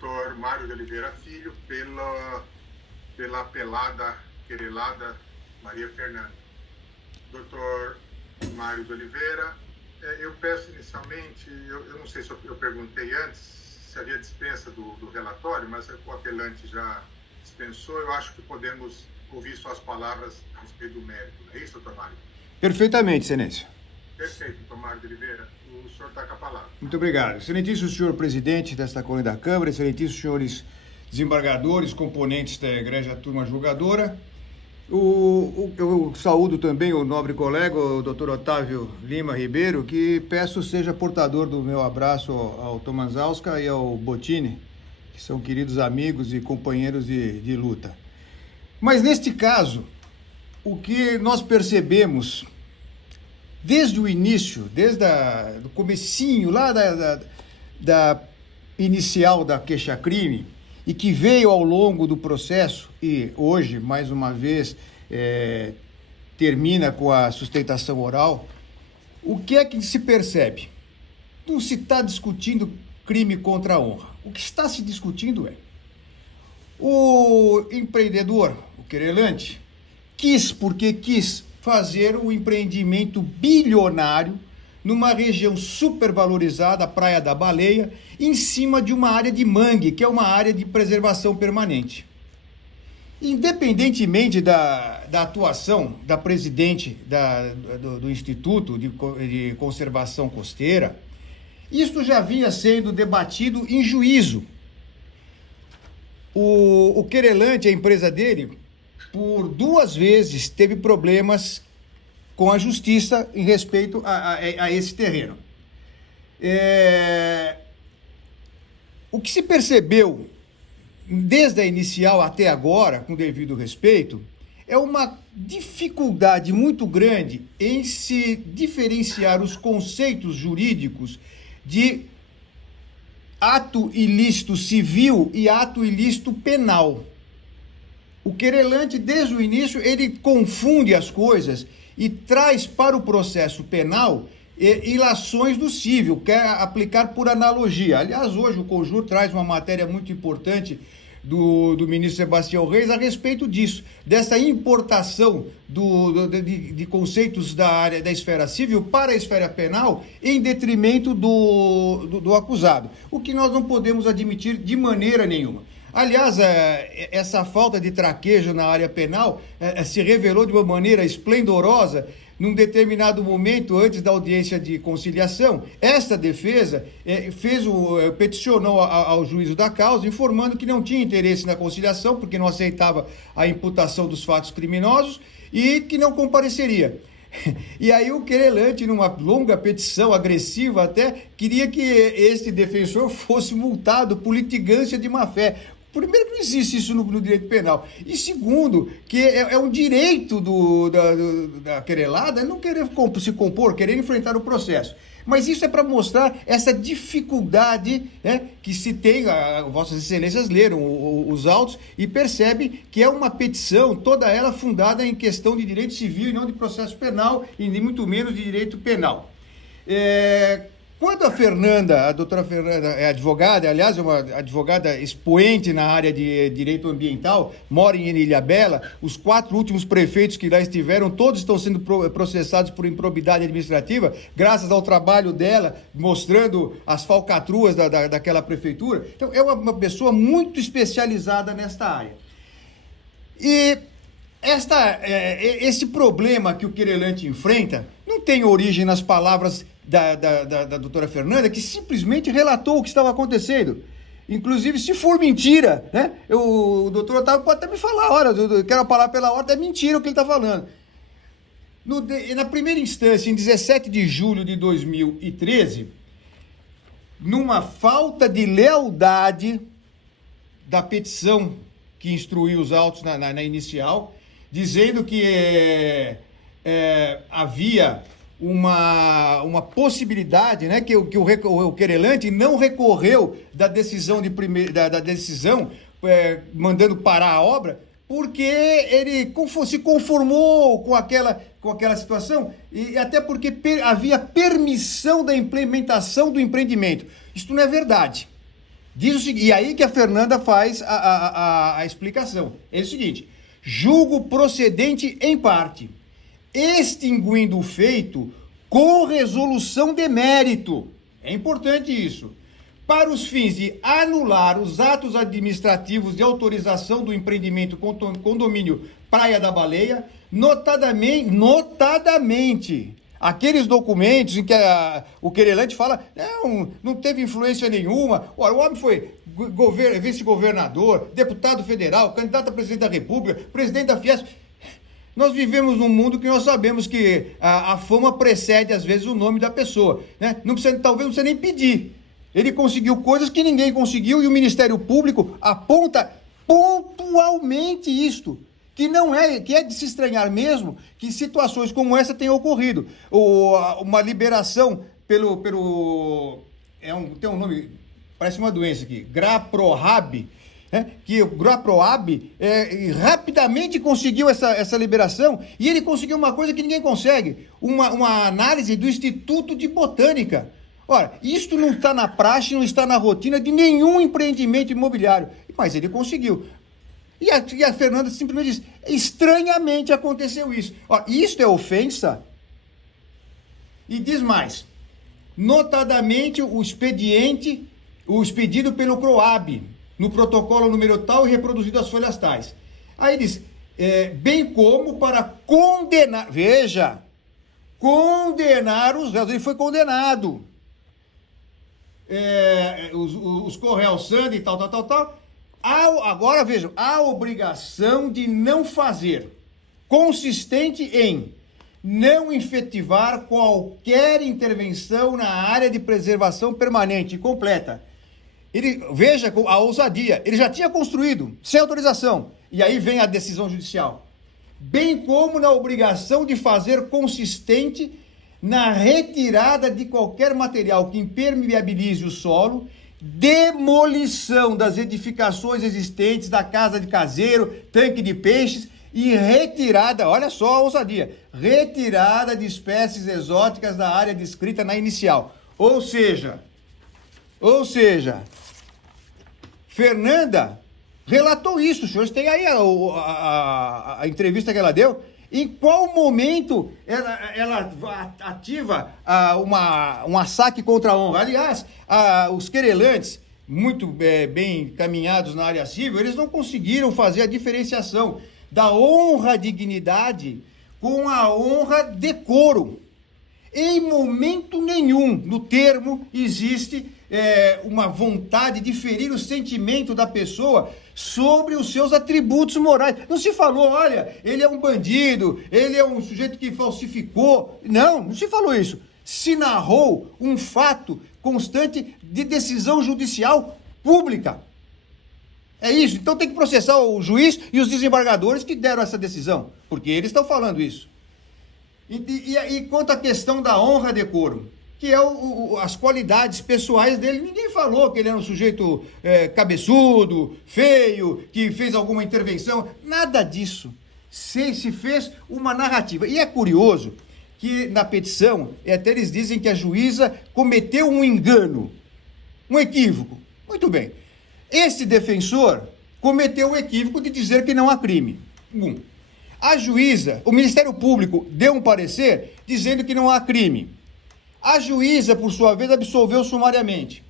Dr. Mário de Oliveira Filho pela apelada, querelada Maria Fernanda. Dr. Mário de Oliveira, eu peço inicialmente, eu não sei se eu perguntei antes se havia dispensa do relatório, mas o apelante já dispensou, eu acho que podemos ouvir suas palavras a respeito do mérito. É isso, doutor Mário? Perfeitamente, excelência. Perfeito, doutor Mário de Oliveira. O senhor está com a palavra. Muito obrigado. Excelentíssimo senhor presidente desta colônia da Câmara, excelentíssimos senhores desembargadores, componentes da egrégia turma julgadora. Eu saúdo também o nobre colega, o doutor Otávio Lima Ribeiro, que peço seja portador do meu abraço ao Tomanzauska e ao Bottini, que são queridos amigos e companheiros de luta. Mas neste caso, o que nós percebemos desde o início, desde o comecinho lá da inicial da queixa-crime, e que veio ao longo do processo e hoje, mais uma vez, termina com a sustentação oral, o que é que se percebe? Não se está discutindo crime contra a honra. O que está se discutindo é o empreendedor, o querelante, porque quis fazer um empreendimento bilionário numa região supervalorizada, a Praia da Baleia, em cima de uma área de mangue, que é uma área de preservação permanente. Independentemente da atuação da presidente do Instituto de Conservação Costeira, isso já vinha sendo debatido em juízo. O querelante, a empresa dele, por 2 vezes teve problemas com a justiça em respeito a esse terreno. O que se percebeu desde a inicial até agora, com devido respeito, é uma dificuldade muito grande em se diferenciar os conceitos jurídicos de ato ilícito civil e ato ilícito penal. O querelante, desde o início, ele confunde as coisas e traz para o processo penal ilações do civil, quer aplicar por analogia. Aliás, hoje o Conjur traz uma matéria muito importante do ministro Sebastião Reis a respeito disso, dessa importação de conceitos da área da esfera civil para a esfera penal em detrimento do acusado, o que nós não podemos admitir de maneira nenhuma. Aliás, essa falta de traquejo na área penal se revelou de uma maneira esplendorosa num determinado momento, antes da audiência de conciliação. Esta defesa peticionou ao juízo da causa, informando que não tinha interesse na conciliação, porque não aceitava a imputação dos fatos criminosos e que não compareceria. E aí o querelante, numa longa petição agressiva até, queria que este defensor fosse multado por litigância de má-fé. Primeiro, que não existe isso no direito penal. E segundo, que é um direito da querelada não querer se compor, querer enfrentar o processo. Mas isso é para mostrar essa dificuldade, né, que se tem. Vossas Excelências leram os autos e percebe que é uma petição, toda ela fundada em questão de direito civil e não de processo penal, e nem muito menos de direito penal. Quando a doutora Fernanda é advogada, aliás, é uma advogada expoente na área de direito ambiental, mora em Ilhabela, os 4 últimos prefeitos que lá estiveram, todos estão sendo processados por improbidade administrativa, graças ao trabalho dela, mostrando as falcatruas daquela prefeitura. Então, é uma pessoa muito especializada nesta área. E esse problema que o querelante enfrenta não tem origem nas palavras da doutora Fernanda, que simplesmente relatou o que estava acontecendo. Inclusive, se for mentira, né? O doutor Otávio pode até me falar, olha, eu quero a palavra pela ordem, é mentira o que ele está falando. Na primeira instância, em 17 de julho de 2013, numa falta de lealdade da petição que instruiu os autos na inicial, dizendo que havia uma possibilidade, né, que o querelante não recorreu da decisão mandando parar a obra, porque ele se conformou com aquela situação, e até porque havia permissão da implementação do empreendimento. Isso não é verdade. Diz o seguinte, e aí que a Fernanda faz a explicação. É o seguinte: julgo procedente em parte, extinguindo o feito com resolução de mérito. É importante isso. Para os fins de anular os atos administrativos de autorização do empreendimento condomínio Praia da Baleia, notadamente aqueles documentos em que o querelante fala, não teve influência nenhuma. Ora, o homem foi vice-governador, deputado federal, candidato a presidente da República, presidente da Fiesp. Nós vivemos num mundo que nós sabemos que a fama precede, às vezes, o nome da pessoa, né? Talvez não precisa nem pedir. Ele conseguiu coisas que ninguém conseguiu e o Ministério Público aponta pontualmente isto. Que é de se estranhar mesmo que situações como essa tenham ocorrido. Uma liberação tem um nome, parece uma doença aqui, Graprohab, que o Graprohab rapidamente conseguiu essa liberação, e ele conseguiu uma coisa que ninguém consegue, uma análise do Instituto de Botânica. Ora, isto não está na praxe, não está na rotina de nenhum empreendimento imobiliário, mas ele conseguiu. E a Fernanda simplesmente diz, estranhamente aconteceu isso. Ora, isto é ofensa? E diz mais, notadamente o expedido pelo CROAB, no protocolo número tal e reproduzido as folhas tais. Aí diz, bem como para condenar, veja, condenar os réus, ele foi condenado. Os Correos Sand e tal. Agora vejam, a obrigação de não fazer, consistente em não efetivar qualquer intervenção na área de preservação permanente e completa. Veja a ousadia, ele já tinha construído, sem autorização, e aí vem a decisão judicial. Bem como na obrigação de fazer consistente na retirada de qualquer material que impermeabilize o solo, demolição das edificações existentes, da casa de caseiro, tanque de peixes e retirada, olha só a ousadia, retirada de espécies exóticas da área descrita na inicial. Ou seja, Fernanda relatou isso, os senhores têm aí a entrevista que ela deu. Em qual momento ela ativa um saque contra a honra? Aliás, os querelantes, muito bem encaminhados na área civil, eles não conseguiram fazer a diferenciação da honra dignidade com a honra decoro. Em momento nenhum no termo existe uma vontade de ferir o sentimento da pessoa sobre os seus atributos morais. Não se falou, olha, ele é um bandido, ele é um sujeito que falsificou. Não se falou isso. Se narrou um fato constante de decisão judicial pública. É isso. Então tem que processar o juiz e os desembargadores que deram essa decisão, porque eles estão falando isso. E quanto à questão da honra decoro, que é as qualidades pessoais dele, ninguém falou que ele era um sujeito cabeçudo, feio, que fez alguma intervenção, nada disso. Se fez uma narrativa. E é curioso que na petição, até eles dizem que a juíza cometeu um engano, um equívoco. Muito bem. Esse defensor cometeu o equívoco de dizer que não há crime. A juíza, o Ministério Público deu um parecer dizendo que não há crime. A juíza, por sua vez, absolveu sumariamente.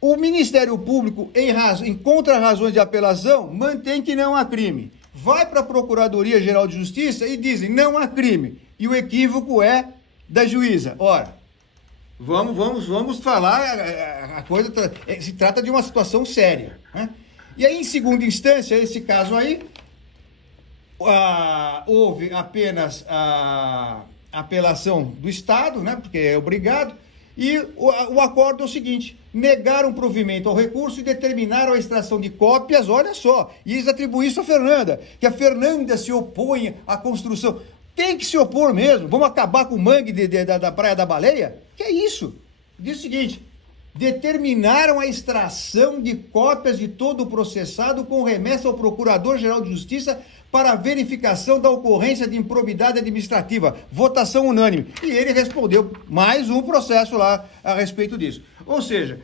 O Ministério Público, em contra-razões de apelação, mantém que não há crime. Vai para a Procuradoria-Geral de Justiça e dizem não há crime. E o equívoco é da juíza. Ora, vamos falar, a coisa se trata de uma situação séria, né? E aí, em segunda instância, esse caso aí, houve apenas a apelação do Estado, né, porque é obrigado, e o acordo é o seguinte: negaram provimento ao recurso e determinaram a extração de cópias, olha só, e eles atribuem isso a Fernanda, que a Fernanda se opõe à construção. Tem que se opor mesmo, vamos acabar com o mangue da Praia da Baleia? Que é isso? Diz o seguinte: determinaram a extração de cópias de todo o processado com remessa ao Procurador-Geral de Justiça para a verificação da ocorrência de improbidade administrativa. Votação unânime. E ele respondeu mais um processo lá a respeito disso. Ou seja,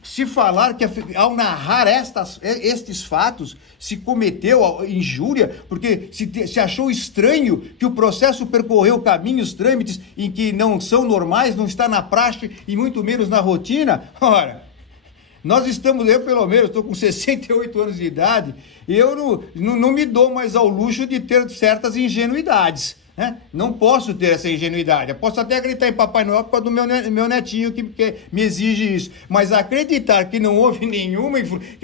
se falar que ao narrar estes fatos se cometeu injúria, porque se achou estranho que o processo percorreu caminhos, trâmites em que não são normais, não está na praxe e muito menos na rotina. Ora, eu pelo menos estou com 68 anos de idade e eu não me dou mais ao luxo de ter certas ingenuidades. Não posso ter essa ingenuidade. Eu posso até acreditar em Papai Noel por causa do meu netinho que me exige isso. Mas acreditar que não houve nenhuma influência...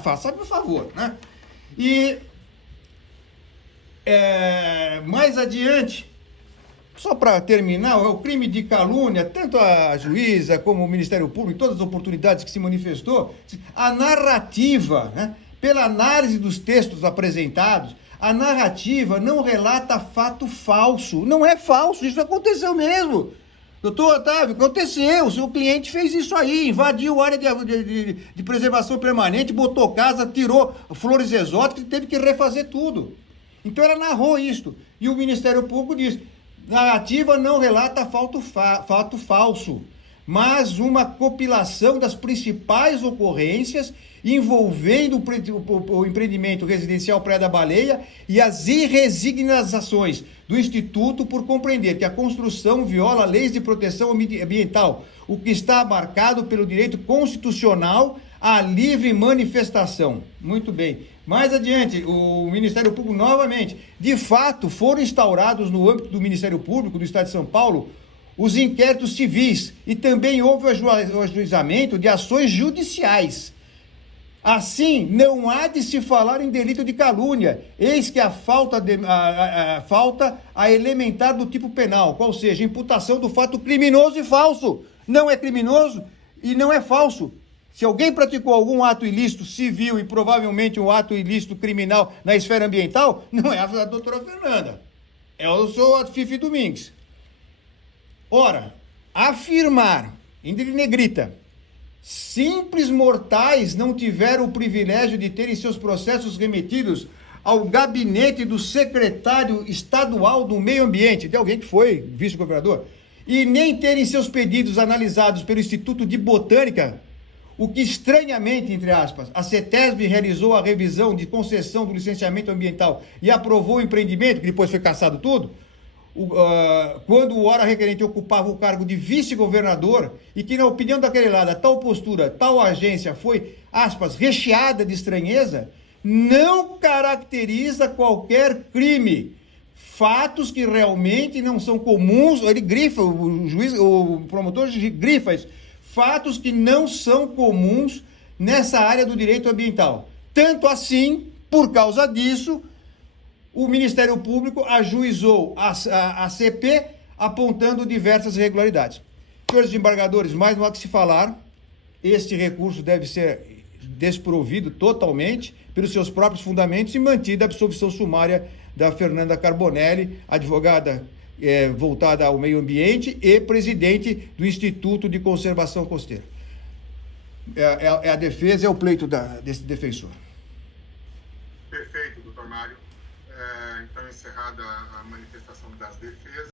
faça por favor, né? E mais adiante, só para terminar, o crime de calúnia, tanto a juíza como o Ministério Público, todas as oportunidades que se manifestou, a narrativa, né, pela análise dos textos apresentados, a narrativa não relata fato falso. Não é falso, isso aconteceu mesmo. Doutor Otávio, aconteceu, o seu cliente fez isso aí, invadiu a área de preservação permanente, botou casa, tirou flores exóticas e teve que refazer tudo. Então ela narrou isso. E o Ministério Público diz, narrativa não relata fato falso, mas uma compilação das principais ocorrências envolvendo o empreendimento residencial Praia da Baleia e as irresignações do Instituto por compreender que a construção viola leis de proteção ambiental, o que está marcado pelo direito constitucional à livre manifestação. Muito bem. Mais adiante, o Ministério Público, novamente, de fato, foram instaurados no âmbito do Ministério Público do Estado de São Paulo os inquéritos civis e também houve o ajuizamento de ações judiciais. Assim, não há de se falar em delito de calúnia, eis que a falta a elementar do tipo penal, qual seja, imputação do fato criminoso e falso. Não é criminoso e não é falso. Se alguém praticou algum ato ilícito civil e provavelmente um ato ilícito criminal na esfera ambiental, não é a doutora Fernanda, é o seu Fifi Domingues. Ora, afirmar, em negrita, simples mortais não tiveram o privilégio de terem seus processos remetidos ao gabinete do secretário estadual do meio ambiente, de alguém que foi vice-governador, e nem terem seus pedidos analisados pelo Instituto de Botânica, o que estranhamente, entre aspas, a CETESB realizou a revisão de concessão do licenciamento ambiental e aprovou o empreendimento, que depois foi cassado tudo, quando o ora requerente ocupava o cargo de vice-governador e que, na opinião daquele lado, tal postura, tal agência foi, aspas, recheada de estranheza, não caracteriza qualquer crime. Fatos que realmente não são comuns, ele grifa, o promotor grifa isso, fatos que não são comuns nessa área do direito ambiental. Tanto assim, por causa disso, o Ministério Público ajuizou a CP apontando diversas irregularidades. Senhores desembargadores, mais não há que se falar, este recurso deve ser desprovido totalmente pelos seus próprios fundamentos e mantida a absolvição sumária da Fernanda Carbonelli, advogada voltada ao meio ambiente e presidente do Instituto de Conservação Costeira. É a defesa, é o pleito desse defensor. Perfeito, doutor Mário. Então, encerrada a manifestação das defesas.